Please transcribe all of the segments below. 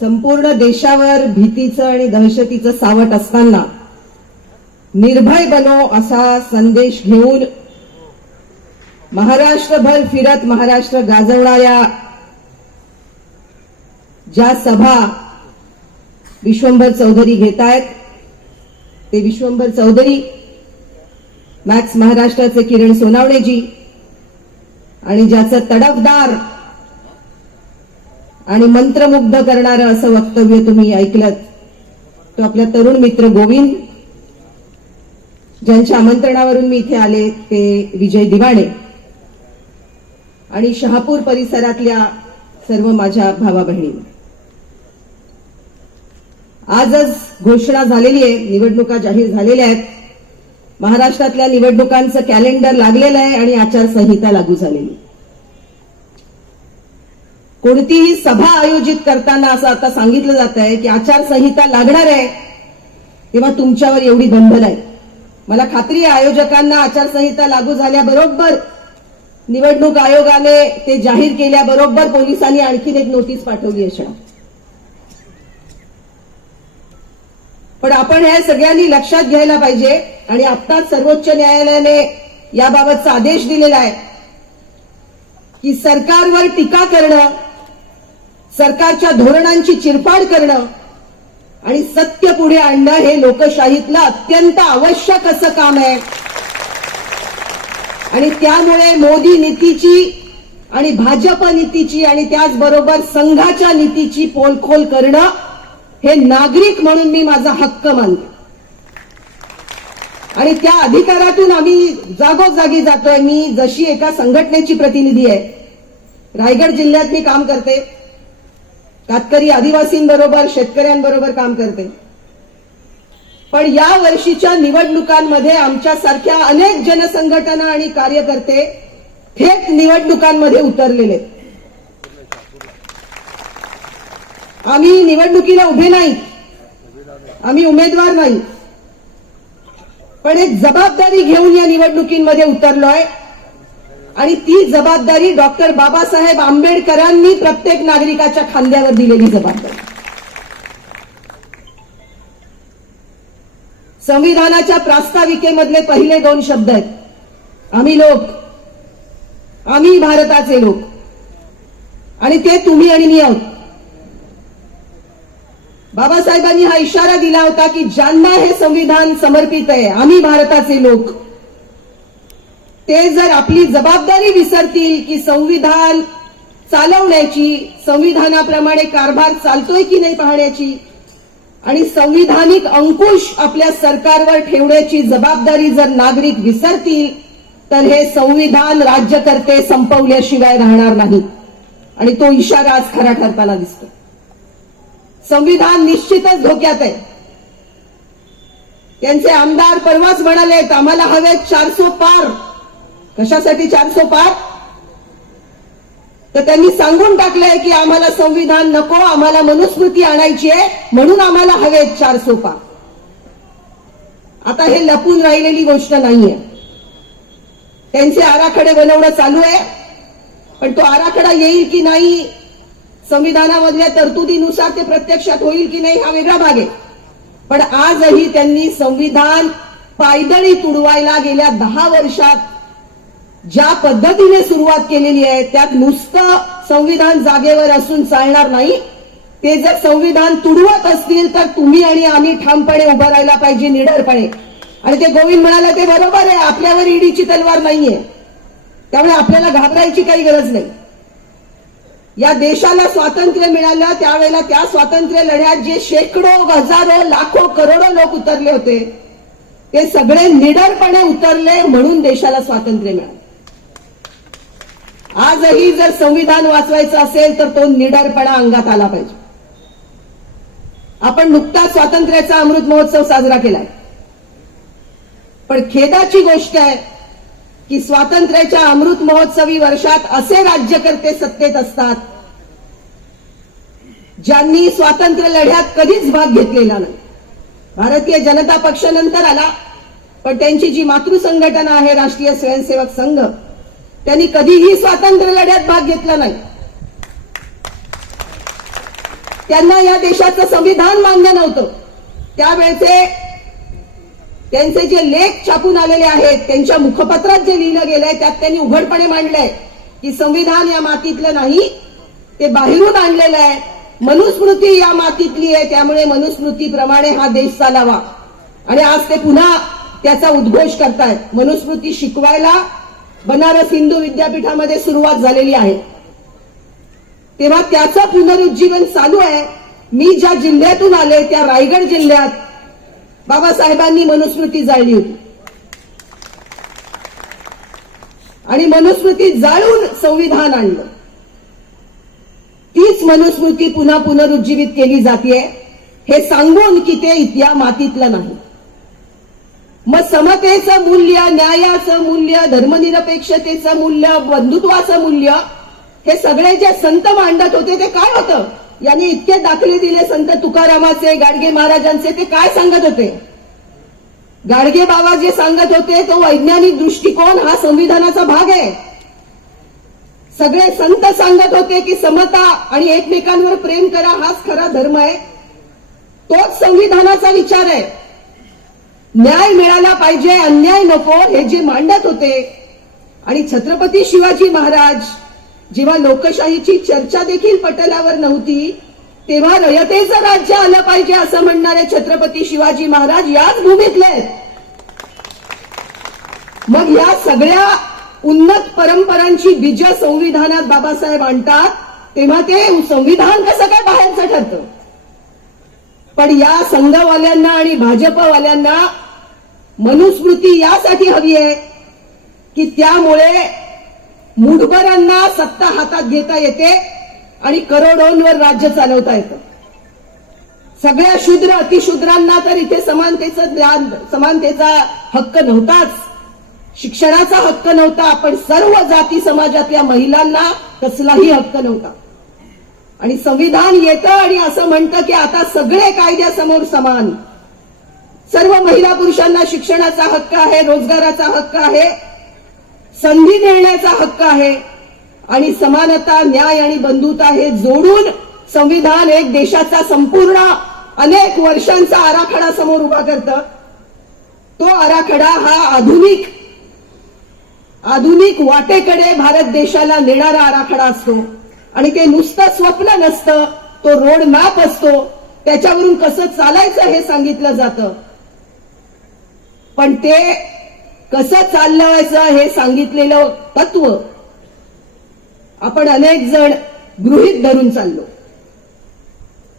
संपूर्ण देशावर भीतीचं आणि दहशतीचं सावट असताना निर्भय बनो असा संदेश घेऊन महाराष्ट्रभर फिरत महाराष्ट्र गाजवणाऱ्या ज्या सभा विश्वंभर चौधरी घेत आहेत ते विश्वंभर चौधरी, मॅक्स महाराष्ट्राचे किरण सोनावणेजी आणि ज्याचं तडफदार आणि मंत्रमुग्ध करणारं असं वक्तव्य तुम्ही ऐकलत तो आपला तरुण मित्र गोविंद, ज्यांच्या आमंत्रणावरून मी इथे आले ते विजय दिवाणे आणि शहापूर परिसरातल्या सर्व माझ्या भावा बहिणी. आजच घोषणा झालेली आहे, निवडणुका जाहीर झालेल्या आहेत. महाराष्ट्रातल्या निवडणुकांचं कॅलेंडर लागलेलं आहे आणि आचारसंहिता लागू झालेली. कोणतीही सभा आयोजित करताना असं आता सांगितलं जात आहे की आचारसंहिता लागणार आहे, तेव्हा तुमच्यावर एवढी बंधन आहे. मला खात्री आहे आयोजकांना आचारसंहिता लागू झाल्याबरोबर निवडणूक आयोगाने ते जाहीर केल्याबरोबर पोलिसांनी आणखीन एक नोटीस पाठवली असणार. पण आपण हे सगळ्यांनी लक्षात घ्यायला पाहिजे आणि आत्ताच सर्वोच्च न्यायालयाने याबाबतचा आदेश दिलेला आहे की सरकारवर टीका करणं, सरकारच्या धोरणांची चिरफाड करणं आणि सत्य पुढे आणणं हे लोकशाहीतलं अत्यंत आवश्यक असं काम आहे. आणि त्यामुळे मोदी नीतीची आणि भाजप नीतीची आणि त्याचबरोबर संघाच्या नीतीची पोलखोल करणं हे नागरिक म्हणून मी माझा हक्क मानते आणि त्या अधिकारातून आम्ही जागोजागी जातोय. मी जशी एका संघटनेची प्रतिनिधी आहे, रायगड जिल्ह्यात मी काम करते, कातकरी आदिवासींबरोबर शेतकऱ्यांबरोबर काम करते. पण या वर्षीच्या निवडणुकांमध्ये आमच्यासारख्या अनेक जनसंघटना आणि कार्यकर्ते थेट निवडणुकांमध्ये उतरलेले आहेत. आम्ही निवडणुकीला उभे नाही, आम्ही उमेदवार नाही, पण एक जबाबदारी घेऊन या निवडणुकीमध्ये उतरलोय आणि ती जबाबदारी डॉक्टर बाबासाहेब आंबेडकरांनी प्रत्येक नागरिकाच्या खांद्यावर दिलेली जबाबदारी. संविधानाच्या प्रास्ताविकेमधले पहिले 2 शब्द आहेत, आम्ही लोक, आम्ही भारताचे लोक, आणि ते तुम्ही आणि मी आहोत. बाबासाहेबांनी हा इशारा दिला होता की ज्यांना हे संविधान समर्पित आहे, आम्ही भारताचे लोक, ते जर आपली जबाबदारी विसरतील की संविधान चालवण्याची, संविधानाप्रमाणे कारभार चालतोय की नाही पाहण्याची आणि संविधानिक अंकुश आपल्या सरकारवर ठेवण्याची जबाबदारी जर नागरिक विसरतील तर हे संविधान राज्यकर्ते संपवल्याशिवाय राहणार नाही. आणि तो इशारा आज खरा ठरताना दिसतो. संविधान निश्चितच धोक्यात आहे. त्यांचे आमदार परवाच म्हणाले आम्हाला हवेत 400 पार. कशासाठी 400 पार? तर त्यांनी सांगून टाकलंय की आम्हाला संविधान नको, आम्हाला मनुस्मृती आणायची आहे, म्हणून आम्हाला हवेत 400 पार. आता हे लपून राहिलेली गोष्ट नाहीये. त्यांचे आराखडे बनवणं चालू आहे, पण तो आराखडा येईल की नाही, संविधानामधल्या तरतुदीनुसार ते प्रत्यक्षात होईल की नाही हा वेगळा भाग आहे. पण आजही त्यांनी संविधान पायदळी तुडवायला गेल्या 10 वर्षात ज्या पद्धतीने सुरुवात केलेली आहे त्यात नुसतं संविधान जागेवर असून चालणार नाही. ते जर संविधान तुडवत असतील तर तुम्ही आणि आम्ही ठामपणे उभं राहायला पाहिजे, निडरपणे. आणि ते गोविंद म्हणाले ते बरोबर आहे, आपल्यावर ईडीची तलवार नाहीये, त्यामुळे आपल्याला घाबरायची काही गरज नाही. या देशाला स्वातंत्र्य मिळालं त्यावेळेला त्या स्वातंत्र्य लढ्यात जे शेकडो, हजारो, लाखो, करोडो लोक उतरले होते ते सगळे निडरपणे उतरले म्हणून देशाला स्वातंत्र्य मिळालं. आजही जर संविधान वाचवायचं असेल तर तो निडरपणा अंगात आला पाहिजे. आपण नुकताच स्वातंत्र्याचा अमृत महोत्सव साजरा केलाय, पण खेदाची गोष्ट आहे की स्वातंत्र्याच्या अमृत महोत्सवी वर्षात असे राज्यकर्ते सत्तेत असतात ज्यांनी स्वातंत्र्य लढ्यात कधीच भाग घेतलेला नाही. भारतीय जनता पक्ष नंतर आला, पण त्यांची जी मातृ संघटना आहे राष्ट्रीय स्वयंसेवक संघ, त्यांनी कधीही स्वातंत्र्य लढ्यात भाग घेतला नाही. त्यांना या देशाचं संविधान मान्य नव्हतं. त्यावेळेचे त्यांचे जे लेख छापून आलेले आहेत, त्यांच्या मुखपत्रात जे लिहिलं गेलंय त्यात त्यांनी उघडपणे मांडलंय की संविधान या मातीतलं नाही, ते बाहेरून आणलेलं आहे. मनुस्मृती या मातीतली आहे, त्यामुळे मनुस्मृतीप्रमाणे हा देश चालावा. आणि आज ते पुन्हा त्याचा उद्घोष करतायत. मनुस्मृती शिकवायला बनारस हिंदू विद्यापीठामध्ये सुरुवात झालेली आहे, तेव्हा त्याचं पुनरुज्जीवन चालू आहे. मी ज्या जिल्ह्यातून आले त्या रायगड जिल्ह्यात बाबासाहेबांनी मनुस्मृती जाळली होती आणि मनुस्मृती जाळून संविधान आणलं. तीच मनुस्मृती पुन्हा पुनरुज्जीवित केली जाते हे सांगून की ते या मातीतलं नाही. मग समतेचं मूल्य, न्यायाचं मूल्य, धर्मनिरपेक्षतेचं मूल्य, बंधुत्वाचं मूल्य हे सगळे जे संत मांडत होते ते काय होतं? यांनी इतके दाखले दिले संत तुकारामाचे, गाडगे महाराजांचे. ते काय सांगत होते? गाडगे बाबा जे सांगत होते तो वैज्ञानिक दृष्टिकोन हा संविधानाचा भाग आहे. सगळे संत सांगत होते की समता आणि एकमेकांवर प्रेम करा हाच खरा धर्म आहे. तोच संविधानाचा विचार आहे. न्याय मिळाला पाहिजे, अन्याय नको, हे जे मांडत होते. आणि छत्रपती शिवाजी महाराज जेव्हा लोकशाहीची चर्चा देखील पटलावर नव्हती तेव्हा रयतेचं राज्य आलं पाहिजे असं म्हणणारे छत्रपती शिवाजी महाराज याच भूमीतले. मग या सगळ्या उन्नत परंपरांची बीज संविधानात बाबासाहेब आणतात, तेव्हा ते संविधान कसं काय बाहेरचं ठरतं? पण या संघवाल्यांना आणि भाजपवाल्यांना मनुस्मृती यासाठी हवी आहे की त्यामुळे मुठभरांना सत्ता हातात घेता येते आणि करोडोंवर राज्य चालवता येतं. सगळ्या शूद्र अतिशूद्रांना तर इथे समानतेचा हक्क नव्हताच, शिक्षणाचा हक्क नव्हता, पण सर्व जाती समाजातल्या महिलांना कसलाही हक्क नव्हता. आणि संविधान येतं आणि असं म्हणतं की आता सगळे कायद्यासमोर समान. सर्व महिला पुरुषांना शिक्षणाचा हक्क आहे, रोजगाराचा हक्क आहे, संधी मिळण्याचा हक्क आहे आणि समानता, न्याय आणि बंधुता हे जोडून संविधान एक देशाचा संपूर्ण अनेक वर्षांचा आराखडा समोर उभा करतं. तो आराखडा हा आधुनिक वाटेकडे भारत देशाला नेणारा आराखडा असतो आणि ते नुसतं स्वप्न नसतं, तो रोड मॅप असतो. त्याच्यावरून कसं चालायचं हे सांगितलं जातं. पण ते कसं चालवायचं हे सांगितलेलं तत्व आपण अनेक जण गृहीत धरून चाललो.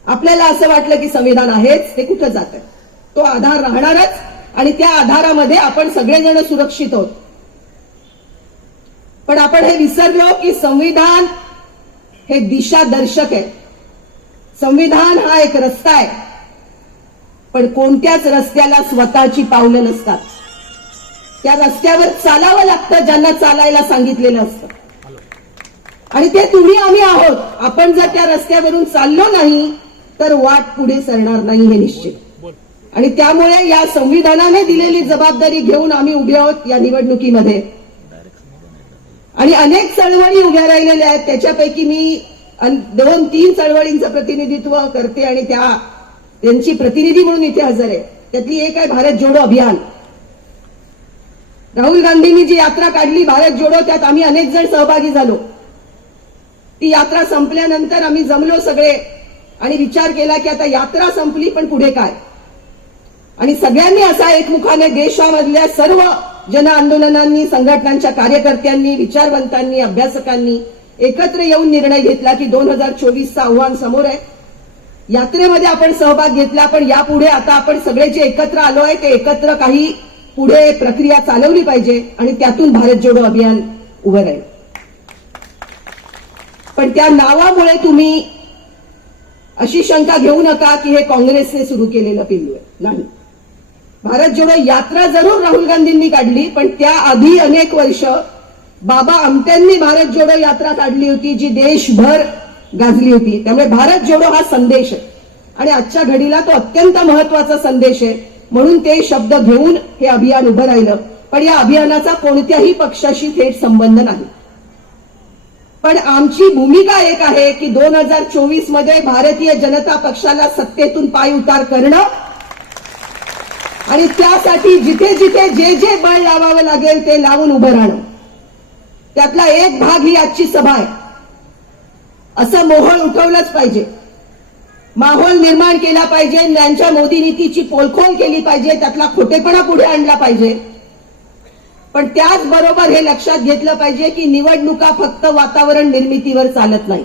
आपल्याला असं वाटलं की संविधान आहेच, ते कुठं जात आहे? तो आधार राहणारच आणि त्या आधारामध्ये आपण सगळेजण सुरक्षित आहोत. पण आपण हे विसरलो की संविधान हे दिशादर्शक आहे. संविधान हा एक रस्ता आहे, पण कोणत्याच रस्त्याला स्वतःची पावलं नसतात. त्या रस्त्यावर चालावं लागतं ज्यांना चालायला सांगितलेलं असतं. आणि ते तुम्ही आम्ही आहोत. आपण जर त्या रस्त्यावरून चाललो नाही तर वाट पुढे सरणार नाही हे निश्चित. आणि त्यामुळे या संविधानाने दिलेली जबाबदारी घेऊन आम्ही उभे आहोत या निवडणुकीमध्ये. आणि अनेक चळवळी उभ्या राहिलेल्या आहेत. त्याच्यापैकी मी 2-3 चळवळींचं प्रतिनिधित्व करते आणि त्यांची प्रतिनिधी म्हणून इथे हजर आहे. त्यातली एक आहे भारत जोडो अभियान. राहुल गांधींनी जी यात्रा काढली भारत जोडो, त्यात आम्ही अनेक जण सहभागी झालो. ती यात्रा संपल्यानंतर आम्ही जमलो सगळे आणि विचार केला की आता यात्रा संपली पण पुढे काय. आणि सगळ्यांनी असा एकमुखाने देशामधल्या सर्व जन आंदोलनांनी, संघटनांच्या कार्यकर्त्यांनी, विचारवंतांनी, अभ्यासकांनी एकत्र येऊन निर्णय घेतला की 2024चं आव्हान समोर आहे. यात्रेमध्ये आपण सहभाग घेतला, पण यापुढे आता आपण सगळे जे एकत्र आलो आहे ते एकत्र काही पुढे प्रक्रिया चालवली पाहिजे आणि त्यातून भारत जोडो अभियान उभं राहील. पण त्या नावामुळे तुम्ही अशी शंका घेऊ नका की हे काँग्रेसने सुरू केलेलं पिल्लू आहे. नाही, भारत जोडो यात्रा जरूर राहुल गांधींनी काढली, पण त्याआधी अनेक वर्ष बाबा आमट्यांनी भारत जोडो यात्रा काढली होती जी देशभर गाजली होती. त्यामुळे भारत जोडो हा संदेश आहे आणि आजच्या घडीला तो अत्यंत महत्वाचा संदेश आहे. म्हणून ते शब्द घेऊन हे अभियान उभं राहिलं. पण या अभियानाचा कोणत्याही पक्षाशी थेट संबंध नाही. पण आमची भूमिका एक आहे की 2024 मध्ये भारतीय जनता पक्षाला सत्तेतून पाय उतार करणं आणि त्यासाठी जिथे जिथे जे जे बळ लावावं लागेल ते लावून उभं राहणं. त्यातला एक भाग ही आजची सभा आहे. असं मोहोळ उठवलंच पाहिजे, माहोल निर्माण केला पाहिजे, त्यांच्या मोदी नीतीची पोलखोल केली पाहिजे, त्यातला खोटेपणा पुढे आणला पाहिजे. पण त्याचबरोबर हे लक्षात घेतलं पाहिजे की निवडणुका फक्त वातावरण निर्मितीवर चालत नाही.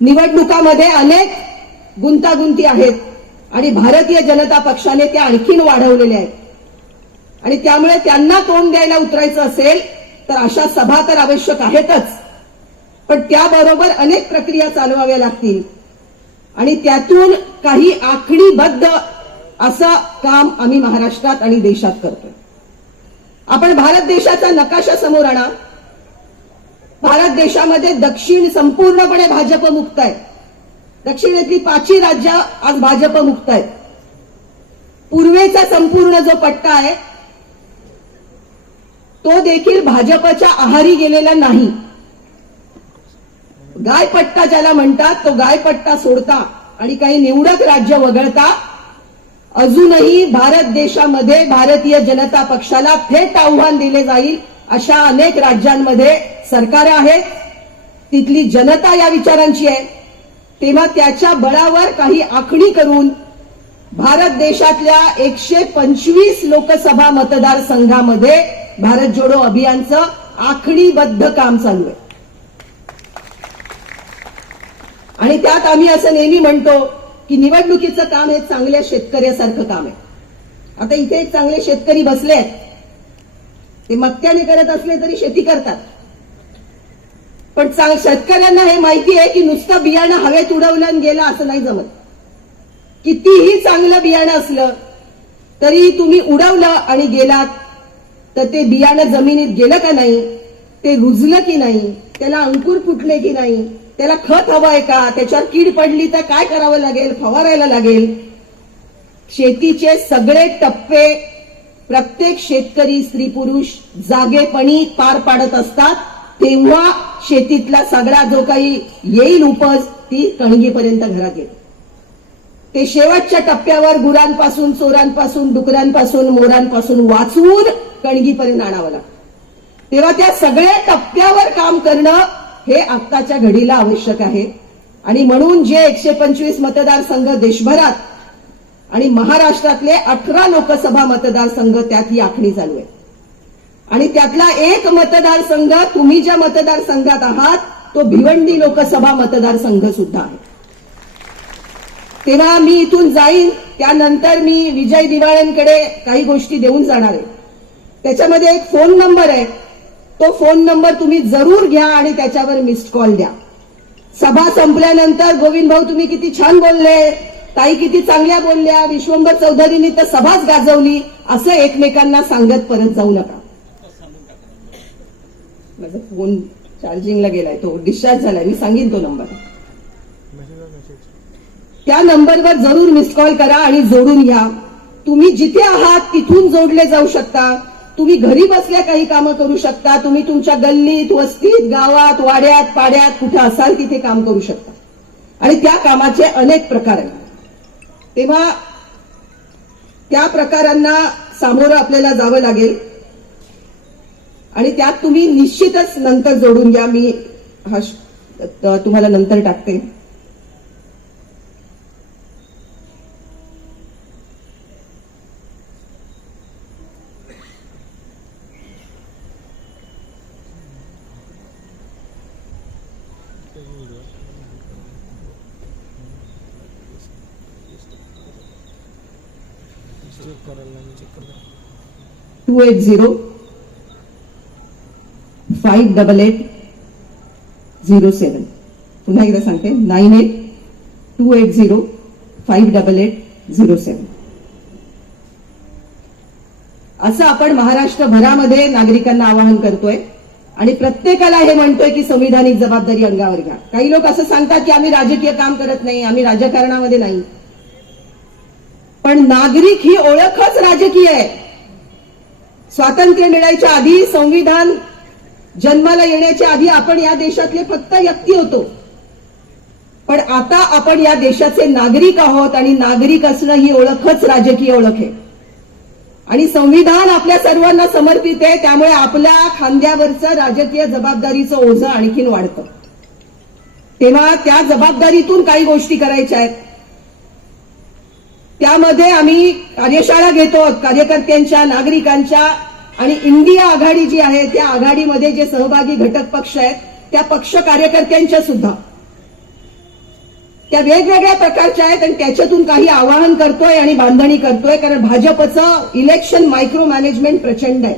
निवडणुकामध्ये अनेक गुंतागुंती आहेत आणि भारतीय जनता पक्षाने त्या आणखीन वाढवलेल्या आहेत. आणि त्यामुळे त्यांना तोंड द्यायला उतरायचं असेल तर अशा सभा तर आवश्यक आहेतच, पण त्याबरोबर अनेक प्रक्रिया चालवाव्या लागतील आणि त्यातून काही आखणीबद्ध असं काम आम्ही महाराष्ट्रात आणि देशात करतोय. आपण भारत देशाचा नकाशा समोर आणा. भारत देशामध्ये दक्षिण संपूर्णपणे भाजप मुक्त आहे. दक्षिणेतली 5 राज्य आज भाजप मुक्त आहेत. पूर्वेचा संपूर्ण जो पट्टा आहे तो देखील भाजपच्या आहारी गेलेला नाही. गायपट्टा ज्याला म्हणतात तो गायपट्टा सोडता आणि काही निवडक राज्य वगळता अजूनही भारत देशामध्ये भारतीय जनता पक्षाला थेट आव्हान दिले जाईल अशा अनेक राज्यांमध्ये सरकार आहेत. तिथली जनता या विचारांची आहे. तेव्हा त्याच्या बळावर काही आखणी करून भारत देशातल्या 125 लोकसभा मतदारसंघामध्ये भारत जोडो अभियानचं आखणीबद्ध काम चालू आहे. आणि त्यात आम्ही असं नेहमी म्हणतो की निवडणुकीचं काम हे चांगल्या शेतकऱ्यासारखं काम आहे. आता इथे एक चांगले शेतकरी बसले आहेत, ते मक्त्याने करत असले तरी शेती करतात. पण शेतकऱ्यांना हे माहिती आहे की नुसतं बियाणं हवेत उडवलं आणि गेलं असं नाही जमत. कितीही चांगलं बियाणं असलं तरी तुम्ही उडवलं आणि गेलात तर ते बियाणं जमिनीत गेलं का नाही, ते रुजलं की नाही, त्याला अंकुर फुटले की नाही, त्याला खत हवंय का, त्याच्यावर कीड पडली तर काय करावं लागेल, फवारायला लागेल. शेतीचे सगळे टप्पे प्रत्येक शेतकरी स्त्री पुरुष जागेपणी पार पाडत असतात. तेव्हा शेतीतला सगळा जो काही येईल उपज ती कणगीपर्यंत घरात येते. ते शेवटच्या टप्प्यावर गुरांपासून, चोरांपासून, डुकरांपासून, मोरांपासून वाचवून कणगीपर्यंत आणावं लागतं. तेव्हा त्या सगळ्या टप्प्यावर काम करणं हे आत्ताच्या घडीला आवश्यक आहे. आणि म्हणून जे 125 मतदारसंघ देशभरात आणि महाराष्ट्रातले 18 लोकसभा मतदारसंघ त्यात ही आखणी चालू आहे. आणि त्यातला एक मतदारसंघ तुम्ही ज्या मतदारसंघात आहात तो भिवंडी लोकसभा मतदारसंघ सुद्धा आहे. तेव्हा मी इथून जाईन त्यानंतर मी विजय दिवाळ्यांकडे काही गोष्टी देऊन जाणार आहे. त्याच्यामध्ये एक फोन नंबर आहे, तो फोन नंबर तुम्ही जरूर घ्या आणि त्याच्यावर मिस्ड कॉल द्या. सभा संपल्यानंतर गोविंद भाऊ तुम्ही किती छान बोलले, ताई किती चांगल्या बोलल्या, विश्वंभर चौधरींनी तर सभाच गाजवली असं एकमेकांना सांगत परत जाऊ नका. माझा फोन चार्जिंगला गेलाय, तो डिस्चार्ज झालाय, मी सांगेन तो नंबर. त्या नंबरवर जरूर मिस्ड कॉल करा आणि जोडून घ्या. तुम्ही जिथे आहात तिथून जोडले जाऊ शकता. तुम्ही घरी बसल्या काही कामं करू शकता. तुम्ही तुमच्या गल्लीत, वस्तीत, गावात, वाड्यात, पाड्यात कुठे असाल तिथे काम करू शकता. आणि त्या कामाचे अनेक प्रकार आहेत. तेव्हा त्या प्रकारांना सामोरं आपल्याला जावं लागेल आणि त्यात तुम्ही निश्चितच नंतर जोडून घ्या. मी हा तुम्हाला नंतर टाकते. चेक 280-588-07. पुन्हा एकदा सांगते 98-280-588-07. असं आपण महाराष्ट्रभरामध्ये नागरिकांना आवाहन करतोय आणि प्रत्येकाला हे म्हणतोय की संविधानिक जबाबदारी अंगावर घ्या. काही लोक असं सांगतात की आम्ही राजकीय काम करत नाही, आम्ही राजकारणामध्ये नाही. पण नागरिक ही ओळखच राजकीय आहे. स्वातंत्र्य मिळायच्या आधी संविधान जन्माला येण्याच्या आधी आपण या देशातले फक्त व्यक्ती होतो, पण आता आपण या देशाचे नागरिक आहोत आणि नागरिक असणं ही ओळखच राजकीय ओळख आहे. आणि संविधान आपल्या सर्वांना समर्पित आहे, त्यामुळे आपल्या खांद्यावरचं राजकीय जबाबदारीचं ओझं आणखीन वाढतं. तेव्हा त्या जबाबदारीतून काही गोष्टी करायच्या आहेत. त्यामध्ये आम्ही कार्यशाळा घेतो कार्यकर्त्यांच्या, नागरिकांच्या, आणि इंडिया आघाडी जी आहे त्या आघाडीमध्ये जे सहभागी घटक पक्ष आहेत त्या पक्ष कार्यकर्त्यांच्या सुद्धा त्या वेगवेगळ्या प्रकारच्या आहेत आणि त्याच्यातून काही आवाहन करतोय आणि बांधणी करतोय. कारण भाजपचं इलेक्शन मायक्रो मॅनेजमेंट प्रचंड आहे.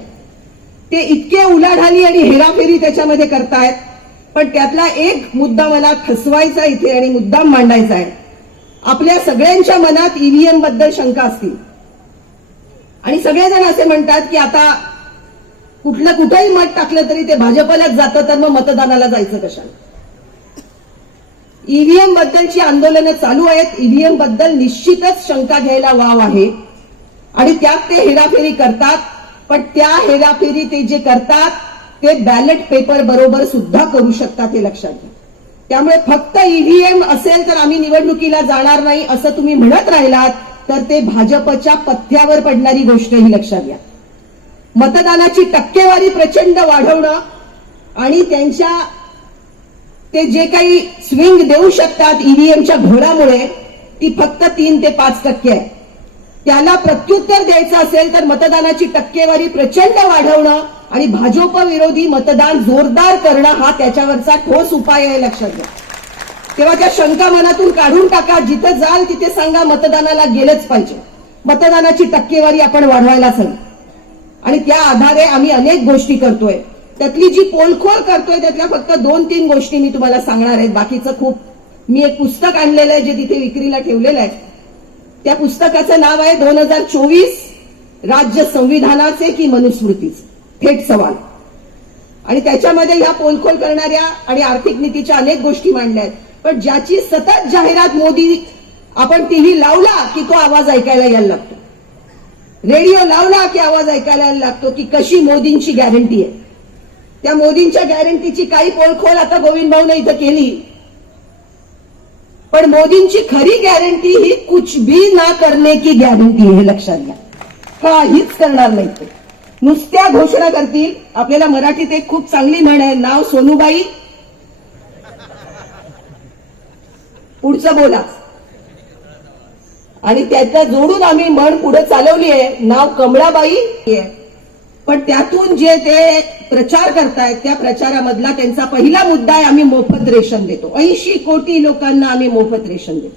ते इतके उलाढाली आणि हेराफेरी त्याच्यामध्ये करतायत. पण त्यातला एक मुद्दा मला ठसवायचा इथे आणि मुद्दाम मांडायचा आहे. आपल्या सगळ्यांच्या मनात ईव्हीएम बद्दल शंका असतील आणि सगळेजण असे म्हणतात की आता कुठंही मत टाकलं तरी ते भाजपलाच जातं, तर मग मतदानाला जायचं कशाला. ईव्हीएम बद्दलची आंदोलनं चालू आहेत. ईव्हीएम बद्दल निश्चितच शंका घ्यायला वाव आहे आणि त्यात ते हेराफेरी करतात. पण त्या हेराफेरी ते जे करतात ते बॅलेट पेपर बरोबर सुद्धा करू शकतात, हे लक्षात घ्या. त्यामुळे फक्त ईव्हीएम असेल तर आम्ही निवडणुकीला जाणार नाही असं तुम्ही म्हणत राहिलात तर ते भाजपच्या पथ्यावर पडणारी गोष्ट ही लक्षात घ्या. मतदानाची टक्केवारी प्रचंड वाढवणं आणि त्यांच्या ते जे काही स्विंग देऊ शकतात ईव्हीएमच्या घोळामुळे ती फक्त 3 ते 5% आहे. त्याला प्रत्युत्तर द्यायचं असेल तर मतदानाची टक्केवारी प्रचंड वाढवणं आणि भाजप विरोधी मतदान जोरदार करणं हा त्याच्यावरचा ठोस उपाय आहे, लक्षात घ्या. तेव्हा त्या शंका मनातून काढून टाका. जिथे जाल तिथे सांगा मतदानाला गेलंच पाहिजे, मतदानाची टक्केवारी आपण वाढवायलाच हवी. आणि त्या आधारे आम्ही अनेक गोष्टी करतोय. त्यातली जी पोलखोल करतोय त्यातल्या फक्त 2-3 गोष्टी मी तुम्हाला सांगणार आहेत. बाकीचं खूप मी एक पुस्तक आणलेलं आहे जे तिथे विक्रीला ठेवलेलं आहे. त्या पुस्तकाचं नाव आहे 2024 राज्य संविधानाचे की मनुस्मृतीचे, थेट सवाल. आणि त्याच्यामध्ये ह्या पोलखोल करणाऱ्या आणि आर्थिक नीतीच्या अनेक गोष्टी मांडल्या आहेत. पण ज्याची सतत जाहिरात मोदी, आपण टीव्ही लावला की तो आवाज ऐकायला यायला लागतो, रेडिओ लावला की आवाज ऐकायला यायला लागतो की कशी मोदींची गॅरंटी आहे. त्या मोदींच्या गॅरंटीची काही पोलखोल आता गोविंद भाऊने इथं केली. पण मोदींची खरी गॅरंटी ही कुछ भी ना करने की गॅरंटी, हे लक्षात घ्या. काहीच करणार नाही ते, नुसत्या घोषणा करतील. आपल्याला मराठीत एक खूप चांगली म्हण आहे, नाव सोनूबाई पुढचं बोला. आणि त्याचा जोडून आम्ही म्हण पुढे चालवली आहे, नाव कमळाबाई आहे. पण त्यातून जे ते प्रचार करतायत त्या प्रचारामधला त्यांचा पहिला मुद्दा आहे आम्ही मोफत रेशन देतो. 80 कोटी लोकांना आम्ही मोफत रेशन देतो.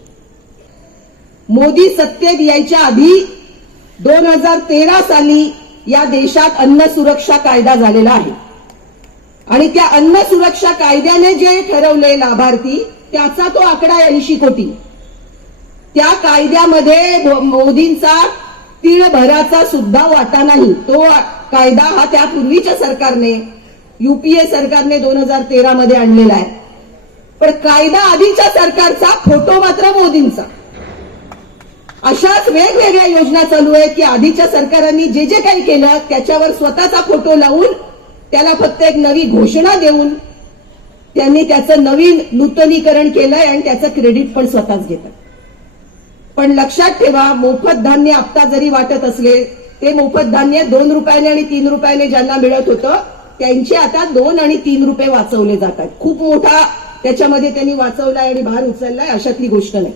मोदी सत्तेत यायच्या आधी 2013 साली या देशात अन्न सुरक्षा कायदा झालेला आहे आणि त्या अन्न सुरक्षा कायद्याने जे ठरवले लाभार्थी त्याचा तो आकडा आहे 80 कोटी. त्या कायद्यामध्ये मोदींचा तीळभराचा सुद्धा वाटा नाही. तो कायदा हा त्यापूर्वीच्या सरकारने, युपीए सरकारने 2013 मध्ये आणलेला आहे. पण कायदा आधीच्या सरकारचा, फोटो मात्र मोदींचा. अशाच वेगवेगळ्या योजना चालू आहेत की आधीच्या सरकारांनी जे जे काही केलं त्याच्यावर स्वतःचा फोटो लावून त्याला फक्त एक नवी घोषणा देऊन त्यांनी त्याचं नवीन नूतनीकरण केलंय आणि त्याचं क्रेडिट पण स्वतःच घेतात. पण लक्षात ठेवा, मोफत धान्य आता जरी वाटत असले ते मोफत धान्य 2 रुपयाने आणि 3 रुपयाने ज्यांना मिळत होतं त्यांचे आता 2 आणि 3 रुपये वाचवले जातात. खूप मोठा त्याच्यामध्ये त्यांनी वाचवलाय आणि भार उचललाय अशातली गोष्ट नाही.